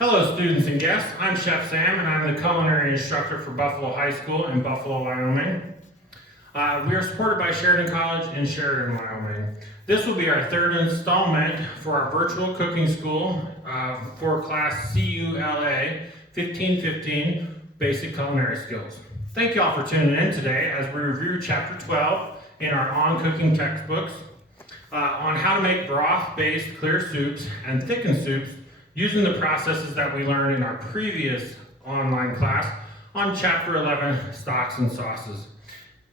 Hello students and guests, I'm Chef Sam and I'm the culinary instructor for Buffalo High School in Buffalo, Wyoming. We are supported by Sheridan College in Sheridan, Wyoming. This will be our third installment for our virtual cooking school for class CULA 1515 Basic Culinary Skills. Thank you all for tuning in today as we review chapter 12 in our On Cooking textbooks on how to make broth-based clear soups and thickened soups using the processes that we learned in our previous online class on chapter 11, stocks and sauces.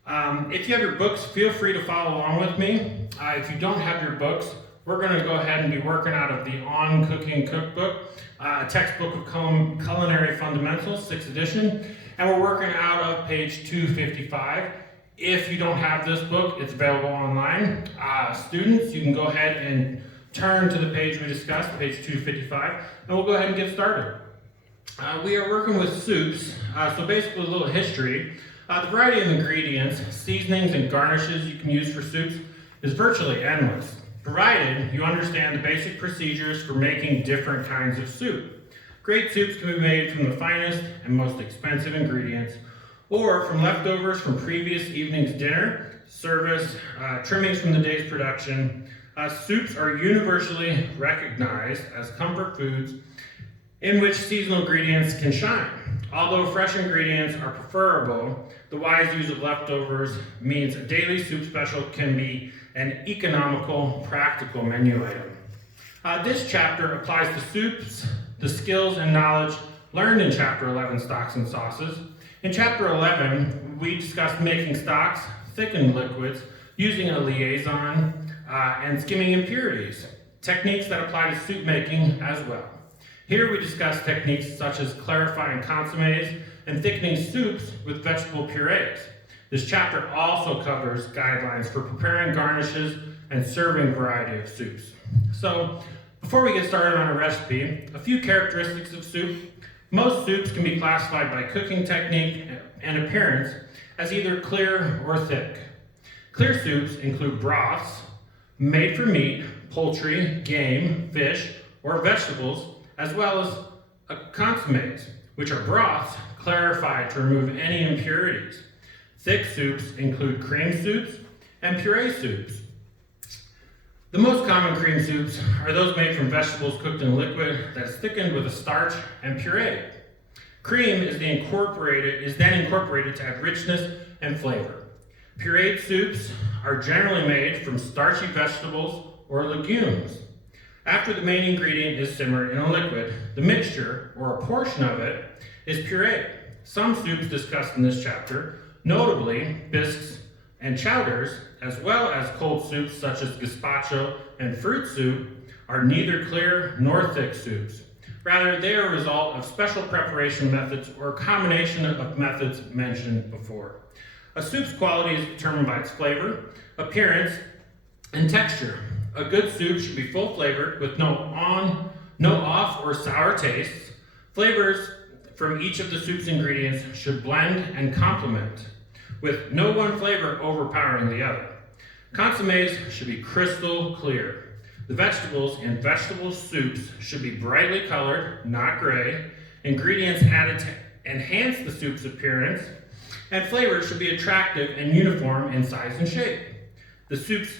If you have your books, feel free to follow along with me. If you don't have your books, we're going to go ahead and be working out of the On Cooking Cookbook, a textbook of culinary fundamentals, 6th edition, and we're working out of page 255. If you don't have this book, it's available online. Students, you can go ahead and turn to the page we discussed, page 255, and we'll go ahead and get started. We are working with soups, so basically a little history. The variety of ingredients, seasonings, and garnishes you can use for soups is virtually endless, provided you understand the basic procedures for making different kinds of soup. Great soups can be made from the finest and most expensive ingredients, or from leftovers from previous evening's dinner, service, trimmings from the day's production. Soups are universally recognized as comfort foods in which seasonal ingredients can shine. Although fresh ingredients are preferable, the wise use of leftovers means a daily soup special can be an economical, practical menu item. This chapter applies to soups, the skills and knowledge learned in chapter 11, stocks and sauces. In chapter 11, we discussed making stocks, thickened liquids, using a liaison, and skimming impurities, techniques that apply to soup making as well. Here we discuss techniques such as clarifying consommes and thickening soups with vegetable purees. This chapter also covers guidelines for preparing garnishes and serving a variety of soups. So, before we get started on a recipe, a few characteristics of soup. Most soups can be classified by cooking technique and appearance as either clear or thick. Clear soups include broths made from meat, poultry, game, fish, or vegetables, as well as consommes, which are broths clarified to remove any impurities. Thick soups include cream soups and puree soups. The most common cream soups are those made from vegetables cooked in liquid that is thickened with a starch and pureed. Cream is then incorporated to add richness and flavor. Pureed soups are generally made from starchy vegetables or legumes. After the main ingredient is simmered in a liquid, the mixture, or a portion of it, is pureed. Some soups discussed in this chapter, notably bisques and chowders, as well as cold soups such as gazpacho and fruit soup, are neither clear nor thick soups. Rather, they are a result of special preparation methods or a combination of methods mentioned before. A soup's quality is determined by its flavor, appearance, and texture. A good soup should be full flavored with no off or sour tastes. Flavors from each of the soup's ingredients should blend and complement, with no one flavor overpowering the other. Consommes should be crystal clear. The vegetables in vegetable soups should be brightly colored, not gray. Ingredients added to enhance the soup's appearance, and flavor should be attractive and uniform in size and shape. The soup's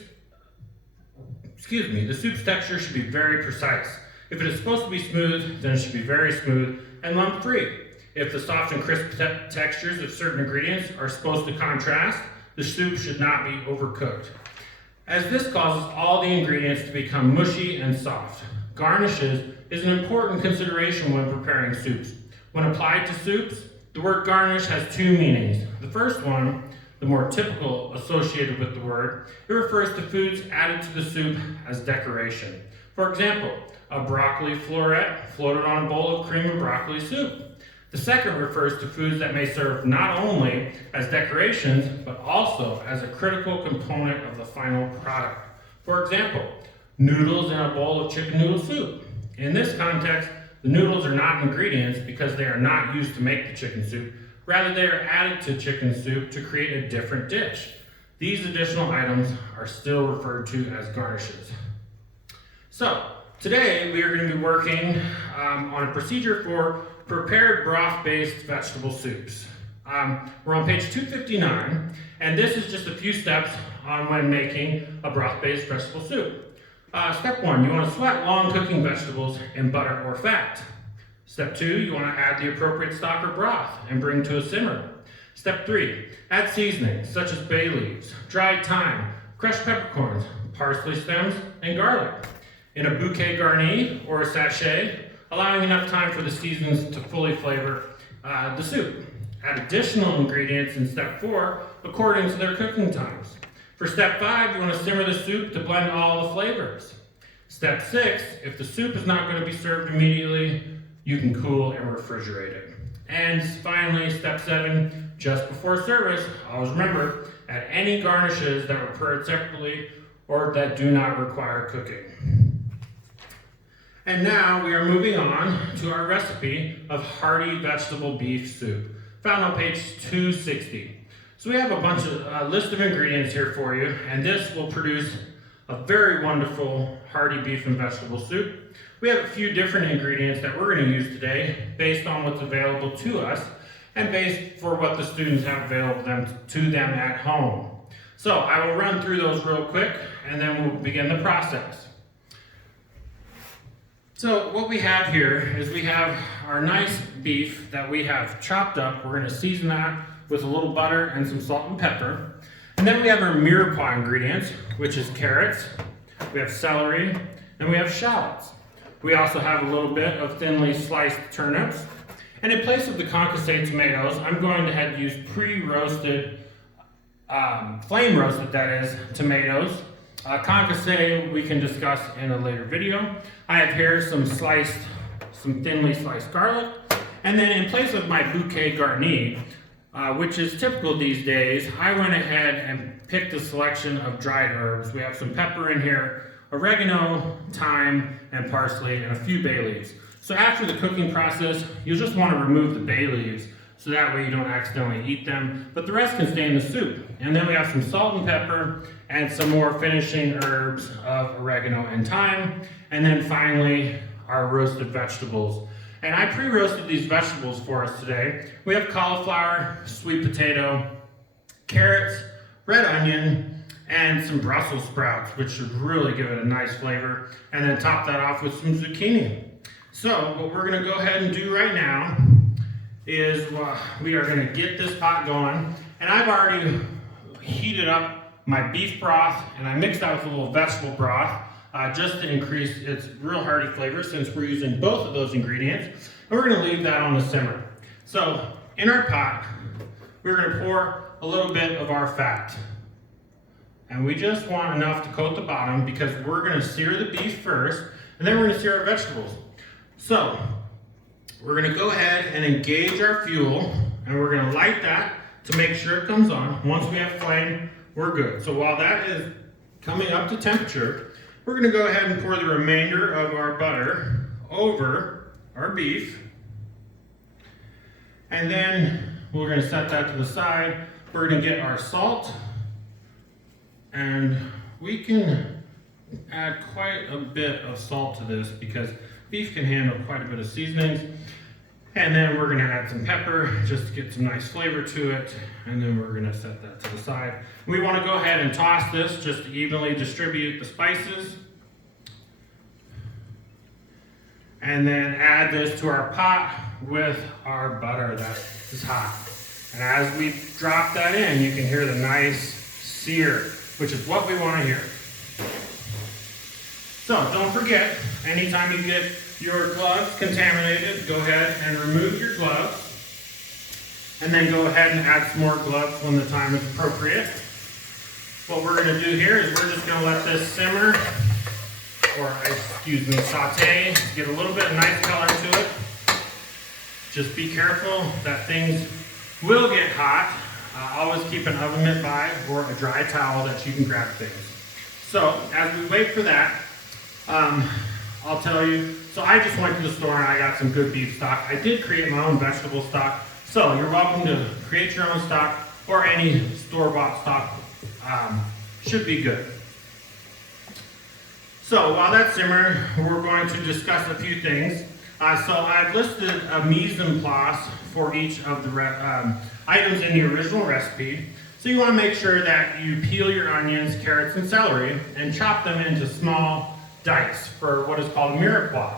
texture should be very precise. If it is supposed to be smooth, then it should be very smooth and lump-free. If the soft and crisp textures of certain ingredients are supposed to contrast, the soup should not be overcooked, as this causes all the ingredients to become mushy and soft. Garnishes is an important consideration when preparing soups. When applied to soups, the word garnish has two meanings. The first one, the more typical associated with the word, it refers to foods added to the soup as decoration. For example, a broccoli floret floated on a bowl of cream and broccoli soup. The second refers to foods that may serve not only as decorations, but also as a critical component of the final product. For example, noodles in a bowl of chicken noodle soup. In this context, the noodles are not ingredients because they are not used to make the chicken soup. Rather, they are added to chicken soup to create a different dish. These additional items are still referred to as garnishes. So, Today we are going to be working on a procedure for prepared broth-based vegetable soups. We're on page 259, and this is just a few steps on when making a broth-based vegetable soup. Step 1, you want to sweat long cooking vegetables in butter or fat. Step 2, you want to add the appropriate stock or broth and bring to a simmer. Step 3, add seasonings such as bay leaves, dried thyme, crushed peppercorns, parsley stems, and garlic in a bouquet garni or a sachet, allowing enough time for the seasonings to fully flavor the soup. Add additional ingredients in step 4 according to their cooking times. For step 5, you want to simmer the soup to blend all the flavors. Step 6, if the soup is not going to be served immediately, you can cool and refrigerate it. And finally, step 7, just before service, always remember, add any garnishes that were prepared separately or that do not require cooking. And now we are moving on to our recipe of hearty vegetable beef soup, found on page 260. So we have a bunch of list of ingredients here for you, and this will produce a very wonderful hearty beef and vegetable soup. We have a few different ingredients that we're going to use today based on what's available to us and based for what the students have available to them at home. So I will run through those real quick and then we'll begin the process. So what we have here is we have our nice beef that we have chopped up. We're going to season that with a little butter and some salt and pepper. And then we have our mirepoix ingredients, which is carrots, we have celery, and we have shallots. We also have a little bit of thinly sliced turnips. And in place of the concassé tomatoes, I'm going to have used pre-roasted, flame roasted that is, tomatoes. Concassé we can discuss in a later video. I have here some thinly sliced garlic. And then in place of my bouquet garni, which is typical these days, I went ahead and picked a selection of dried herbs. We have some pepper in here, oregano, thyme, and parsley, and a few bay leaves. So after the cooking process, you'll just want to remove the bay leaves so that way you don't accidentally eat them, but the rest can stay in the soup. And then we have some salt and pepper and some more finishing herbs of oregano and thyme. And then finally, our roasted vegetables. And I pre-roasted these vegetables for us today. We have cauliflower, sweet potato, carrots, red onion, and some Brussels sprouts, which should really give it a nice flavor. And then top that off with some zucchini. So what we're gonna go ahead and do right now is we are gonna get this pot going. And I've already heated up my beef broth and I mixed that with a little vegetable broth just to increase its real hearty flavor since we're using both of those ingredients. And we're gonna leave that on the simmer. So in our pot, we're gonna pour a little bit of our fat. And we just want enough to coat the bottom because we're gonna sear the beef first and then we're gonna sear our vegetables. So we're gonna go ahead and engage our fuel and we're gonna light that to make sure it comes on. Once we have flame, we're good. So while that is coming up to temperature, we're gonna go ahead and pour the remainder of our butter over our beef. And then we're gonna set that to the side. We're gonna get our salt and we can add quite a bit of salt to this because beef can handle quite a bit of seasonings. And then we're gonna add some pepper just to get some nice flavor to it. And then we're gonna set that to the side. We wanna go ahead and toss this just to evenly distribute the spices. And then add this to our pot with our butter that is hot. And as we drop that in, you can hear the nice sear, which is what we wanna hear. So don't forget, anytime you get your gloves contaminated, go ahead and remove your gloves. And then go ahead and add some more gloves when the time is appropriate. What we're gonna do here is we're just gonna let this simmer, or excuse me, saute, to get a little bit of nice color to it. Just be careful that things will get hot. Always keep an oven mitt by or a dry towel that you can grab things. So as we wait for that, I'll tell you, so I just went to the store and I got some good beef stock. I did create my own vegetable stock, so you're welcome to create your own stock or any store-bought stock should be good. So while that's simmering, we're going to discuss a few things. So I've listed a mise en place for each of the items in the original recipe. So you want to make sure that you peel your onions, carrots, and celery and chop them into small dice for what is called a mirepoix.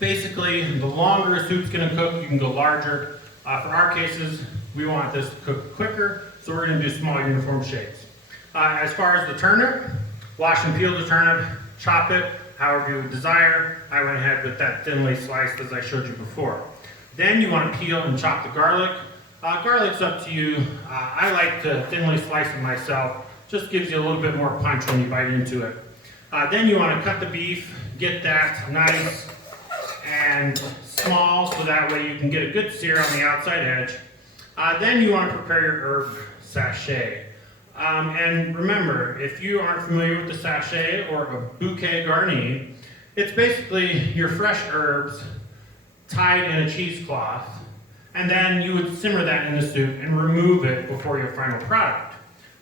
Basically, the longer a soup's going to cook, you can go larger. For our cases, we want this to cook quicker, so we're going to do small uniform shapes. As far as the turnip, wash and peel the turnip, chop it however you desire. I went ahead with that thinly sliced as I showed you before. Then you want to peel and chop the garlic. Garlic's up to you. I like to thinly slice it myself. Just gives you a little bit more punch when you bite into it. Then you want to cut the beef, get that nice and small so that way you can get a good sear on the outside edge. Then you want to prepare your herb sachet. And remember, if you aren't familiar with the sachet or a bouquet garni, it's basically your fresh herbs tied in a cheesecloth, and then you would simmer that in the soup and remove it before your final product.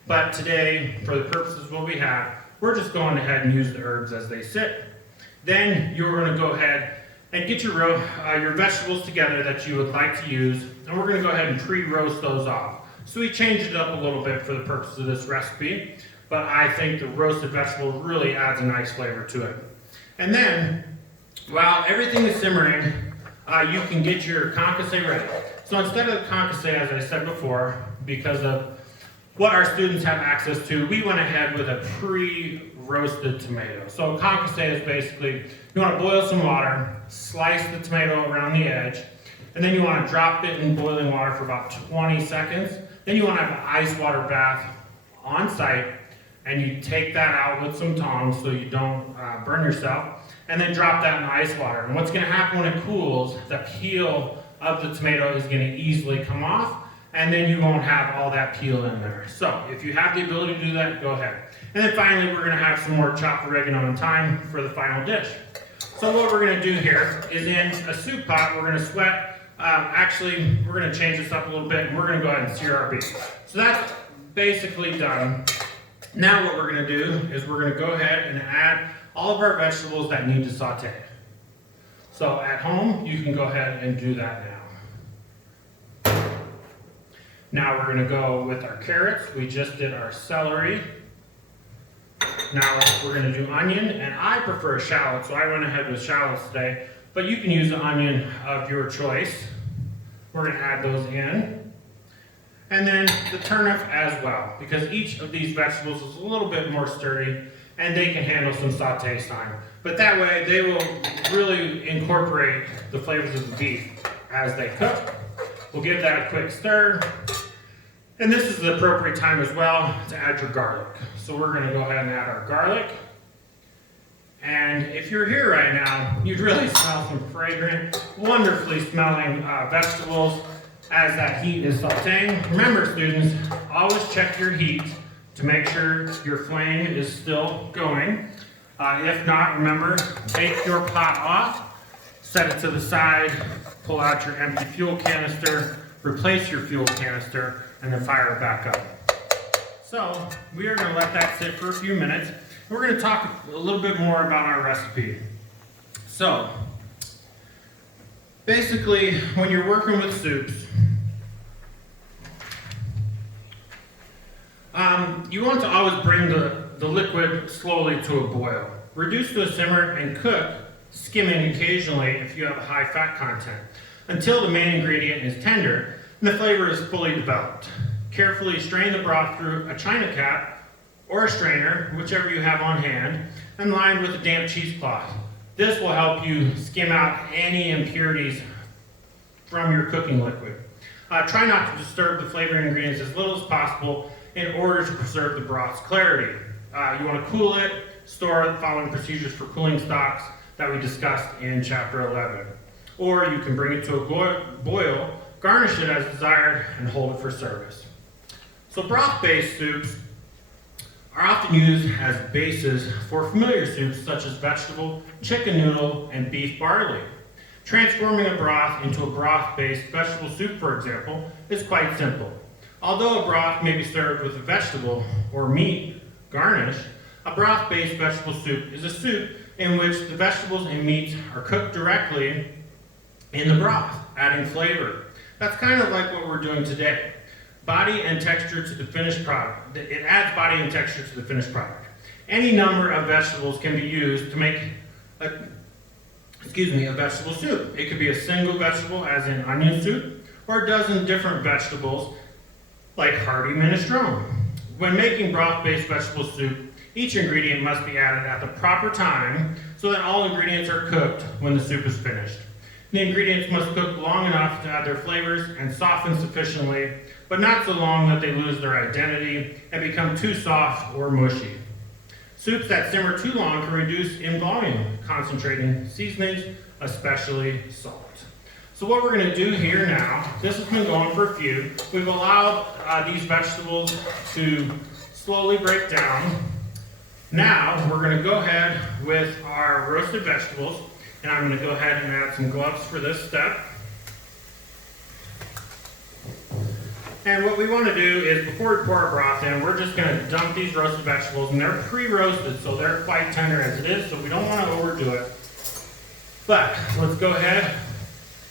But today, for the purposes of what we have, we're just going ahead and use the herbs as they sit. Then you're going to go ahead and get your vegetables together that you would like to use, and we're going to go ahead and pre-roast those off. So we changed it up a little bit for the purpose of this recipe, but I think the roasted vegetable really adds a nice flavor to it. And then, while everything is simmering, you can get your concassé ready. So instead of the concassé, as I said before, because of what our students have access to, we went ahead with a pre-roasted tomato. So concassé is basically, you want to boil some water, slice the tomato around the edge, and then you want to drop it in boiling water for about 20 seconds. Then you want to have an ice water bath on site, and you take that out with some tongs so you don't burn yourself, and then drop that in ice water. And what's going to happen when it cools, the peel of the tomato is going to easily come off, and then you won't have all that peel in there. So if you have the ability to do that, go ahead. And then finally, we're going to have some more chopped oregano and thyme for the final dish. So what we're going to do here is in a soup pot, we're going to sweat. Actually, we're going to change this up a little bit, and we're going to go ahead and sear our beef. So that's basically done. Now what we're going to do is we're going to go ahead and add all of our vegetables that need to saute. So at home, you can go ahead and do that now. Now we're going to go with our carrots. We just did our celery. Now we're going to do onion, and I prefer shallot, so I went ahead with shallots today. But you can use an onion of your choice. We're going to add those in. And then the turnip as well, because each of these vegetables is a little bit more sturdy and they can handle some saute time. But that way they will really incorporate the flavors of the beef as they cook. We'll give that a quick stir. And this is the appropriate time as well to add your garlic. So we're going to go ahead and add our garlic. And if you're here right now, you'd really smell some fragrant, wonderfully smelling vegetables as that heat is sauteing. Remember, students, always check your heat to make sure your flame is still going. If not, remember, take your pot off, set it to the side, pull out your empty fuel canister, replace your fuel canister, and then fire it back up. So we are going to let that sit for a few minutes. We're going to talk a little bit more about our recipe. So, basically, when you're working with soups, you want to always bring the liquid slowly to a boil. Reduce to a simmer and cook, skimming occasionally if you have a high fat content, until the main ingredient is tender and the flavor is fully developed. Carefully strain the broth through a china cap or a strainer, whichever you have on hand, and lined with a damp cheesecloth. This will help you skim out any impurities from your cooking liquid. Try not to disturb the flavoring ingredients as little as possible in order to preserve the broth's clarity. You want to cool it, store the following procedures for cooling stocks that we discussed in chapter 11. Or you can bring it to a boil, garnish it as desired, and hold it for service. So broth-based soups are often used as bases for familiar soups such as vegetable, chicken noodle, and beef barley. Transforming a broth into a broth-based vegetable soup, for example, is quite simple. Although a broth may be served with a vegetable or meat garnish, A broth-based vegetable soup is a soup in which the vegetables and meats are cooked directly in the broth, adding flavor. That's kind of like what we're doing today. Body and texture to the finished product. It adds body and texture to the finished product. Any number of vegetables can be used to make a vegetable soup. It could be a single vegetable, as in onion soup, or a dozen different vegetables, like Hearty minestrone. When making broth-based vegetable soup, each ingredient must be added at the proper time so that all ingredients are cooked when the soup is finished. The ingredients must cook long enough to add their flavors and soften sufficiently, but not so long that they lose their identity and become too soft or mushy. Soups that simmer too long can reduce in volume, concentrating seasonings, especially salt. So what we're going to do here now, this has been going for a few. We've allowed these vegetables to slowly break down. Now we're going to go ahead with our roasted vegetables, and I'm going to go ahead and add some gloves for this step. And what we want to do is, before we pour our broth in, we're just going to dump these roasted vegetables, and they're pre-roasted, so they're quite tender as it is, so we don't want to overdo it. But let's go ahead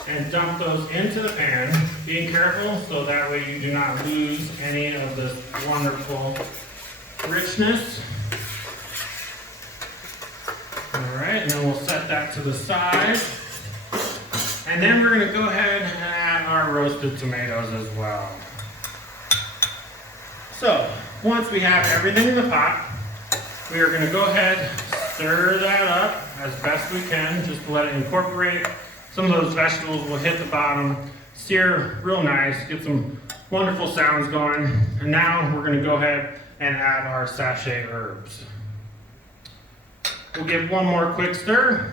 and dump those into the pan, being careful so that way you do not lose any of this wonderful richness. Alright, and then we'll set that to the side. And then we're going to go ahead and add our roasted tomatoes as well. So, once we have everything in the pot, we are going to go ahead, stir that up as best we can, just to let it incorporate. Some of those vegetables will hit the bottom, sear real nice, get some wonderful sounds going. And now we're going to go ahead and add our sachet herbs. We'll give one more quick stir.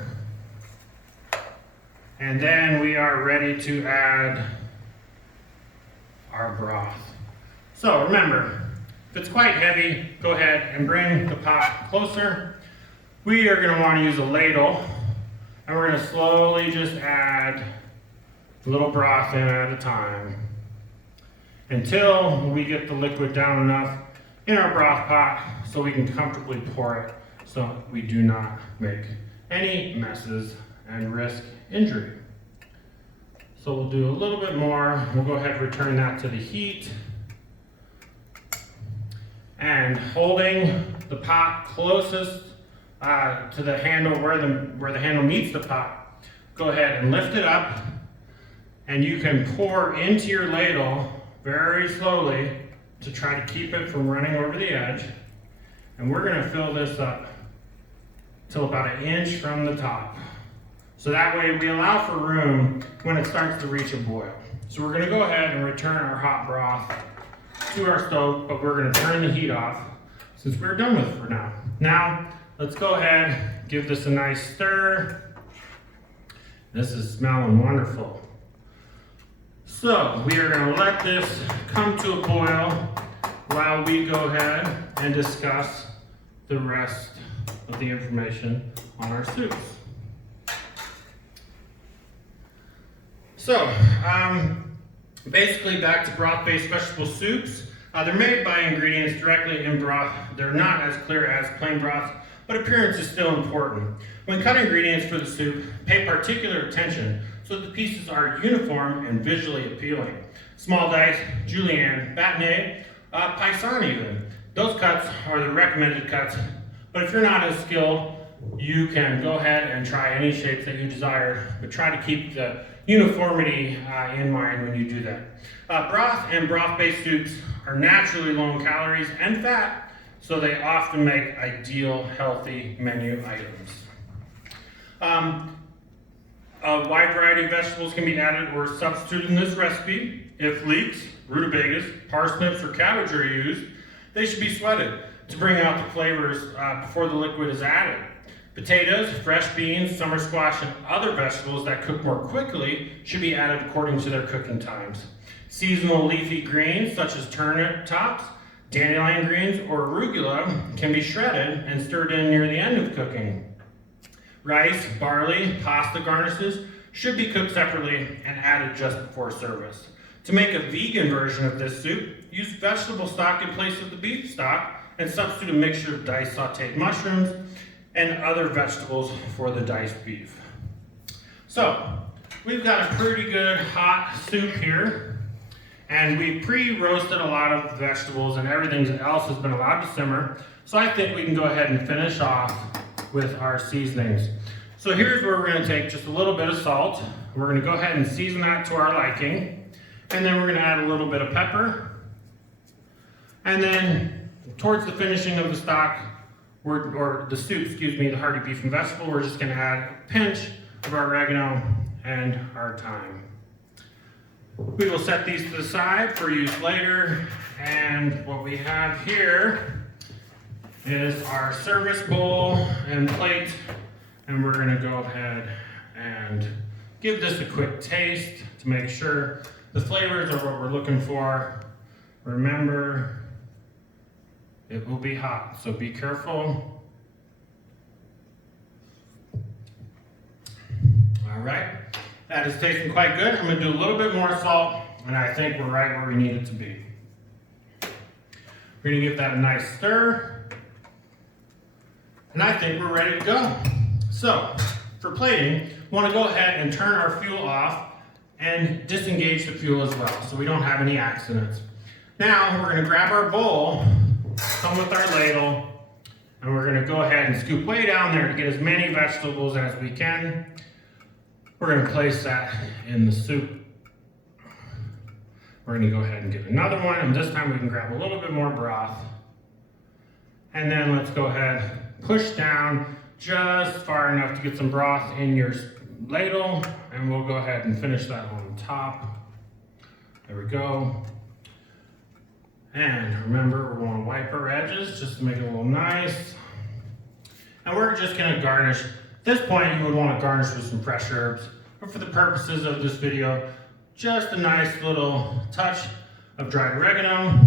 And then we are ready to add our broth. So remember, if it's quite heavy, go ahead and bring the pot closer. We are going to want to use a ladle, and we're going to slowly just add a little broth in at a time until we get the liquid down enough in our broth pot so we can comfortably pour it so we do not make any messes and risk injury. So we'll do a little bit more. We'll go ahead and return that to the heat. And holding the pot closest to the handle where the handle meets the pot, go ahead and lift it up, and you can pour into your ladle very slowly to try to keep it from running over the edge. And we're going to fill this up till about 1 inch from the top. So that way we allow for room when it starts to reach a boil. So we're going to go ahead and return our hot broth to our stove, but we're going to turn the heat off since we're done with it for now. Now, let's go ahead, give this a nice stir. This is smelling wonderful. So we are going to let this come to a boil while we go ahead and discuss the rest of the information on our soups. So, basically back to broth-based vegetable soups. They're made by ingredients directly in broth. They're not as clear as plain broth, but appearance is still important. When cutting ingredients for the soup, pay particular attention so that the pieces are uniform and visually appealing. Small dice, julienne, bâtonnet, paysanne even. Those cuts are the recommended cuts, but if you're not as skilled, you can go ahead and try any shapes that you desire, but try to keep the uniformity in mind when you do that. Broth and broth-based soups are naturally low in calories and fat, so they often make ideal healthy menu items. A wide variety of vegetables can be added or substituted in this recipe. If leeks, rutabagas, parsnips, or cabbage are used, they should be sweated to bring out the flavors before the liquid is added. Potatoes, fresh beans, summer squash, and other vegetables that cook more quickly should be added according to their cooking times. Seasonal leafy greens such as turnip tops, dandelion greens, or arugula can be shredded and stirred in near the end of cooking. Rice, barley, pasta garnishes should be cooked separately and added just before service. To make a vegan version of this soup, use vegetable stock in place of the beef stock and substitute a mixture of diced sauteed mushrooms and other vegetables for the diced beef. So, we've got a pretty good hot soup here, and we pre-roasted a lot of vegetables and everything else has been allowed to simmer. So I think we can go ahead and finish off with our seasonings. So here's where we're going to take just a little bit of salt. We're going to go ahead and season that to our liking. And then we're going to add a little bit of pepper. And then towards the finishing of the stock, or the soup, excuse me, the hearty beef and vegetable, we're just going to add a pinch of our oregano and our thyme. We will set these to the side for use later. And what we have here is our service bowl and plate, and we're going to go ahead and give this a quick taste to make sure the flavors are what we're looking for. Remember, it will be hot, so be careful. All right, that is tasting quite good. I'm going to do a little bit more salt, and I think we're right where we need it to be. We're going to give that a nice stir. And I think we're ready to go. So, for plating, we want to go ahead and turn our fuel off and disengage the fuel as well, so we don't have any accidents. Now, we're going to grab our bowl, come with our ladle, and we're going to go ahead and scoop way down there to get as many vegetables as we can. We're going to place that in the soup. We're going to go ahead and get another one, and this time we can grab a little bit more broth. And then let's go ahead, push down just far enough to get some broth in your ladle, and we'll go ahead and finish that on top. There we go. And remember, we want to wipe our edges just to make it a little nice. And we're just going to garnish. At this point, you would want to garnish with some fresh herbs, but for the purposes of this video, just a nice little touch of dried oregano.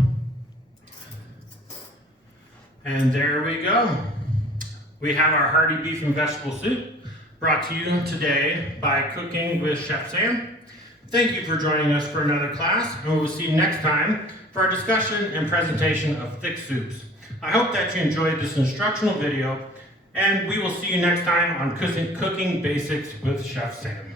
And there we go. We have our hearty beef and vegetable soup brought to you today by Cooking with Chef Sam. Thank you for joining us for another class, and we will see you next time for our discussion and presentation of thick soups. I hope that you enjoyed this instructional video, and we will see you next time on Cooking Basics with Chef Sam.